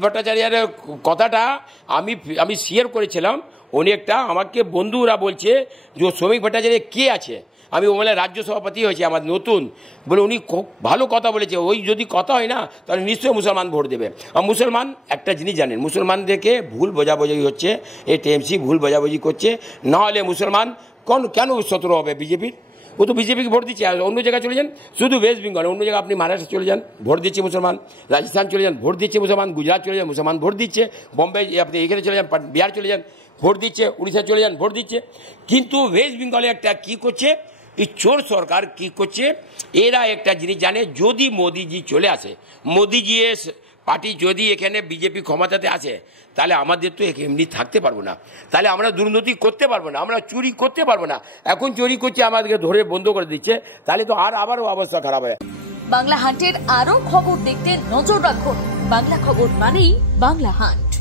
ভট্টাচার্যের কথাটা আমি শেয়ার করেছিলাম। উনি একটা আমাকে বন্ধুরা বলছে যে শ্রমিক ভট্টাচার্য কে আছে, আমি বলে রাজ্য সভাপতি হয়েছে আমার নতুন, বলে উনি খুব ভালো কথা বলেছে। ওই যদি কথা হয় না তাহলে নিশ্চয়ই মুসলমান ভোট দেবে। আর মুসলমান একটা জিনিস জানেন, মুসলমানদেরকে ভুল বোঝাবুঝি হচ্ছে, এই টিএমসি ভুল বোঝাবুঝি করছে। নাহলে মুসলমান কেন শত্রু হবে বিজেপির? ও তো বিজেপিকে ভোট দিচ্ছে। আর অন্য জায়গায় চলে যান, শুধু ওয়েস্ট বেঙ্গল, অন্য জায়গায় আপনি মহারাষ্ট্র চলে যান, ভোট দিচ্ছে মুসলমান। রাজস্থান চলে যান, ভোট দিচ্ছে মুসলমান। গুজরাট চলে যান, মুসলমান ভোট দিচ্ছে। বোম্বে আপনি এখানে চলে যান, বিহার চলে যান, ভোট দিচ্ছে। উড়িষ্যা চলে যান, ভোট দিচ্ছে। কিন্তু ওয়েস্ট বেঙ্গলে একটা কী করছে, এই চোর সরকার কী করছে, এরা একটা জিনিস জানে, যদি মোদিজি চলে আসে, মোদিজি পার্টি যদি এখানে বিজেপি ক্ষমতাতে আসে, তাহলে আমাদের তো এমনি থাকতে পারবো না, তাহলে আমরা দুর্নীতি করতে পারবো না, আমরা চুরি করতে পারবো না। এখন চুরি করছে, আমাদেরকে ধরে বন্ধ করে দিচ্ছে, তাহলে তো আবারও অবস্থা খারাপ হয়। বাংলা হান্টের আরো খবর দেখতে নজর রাখুন। বাংলা খবর মানেই বাংলা হান্ট।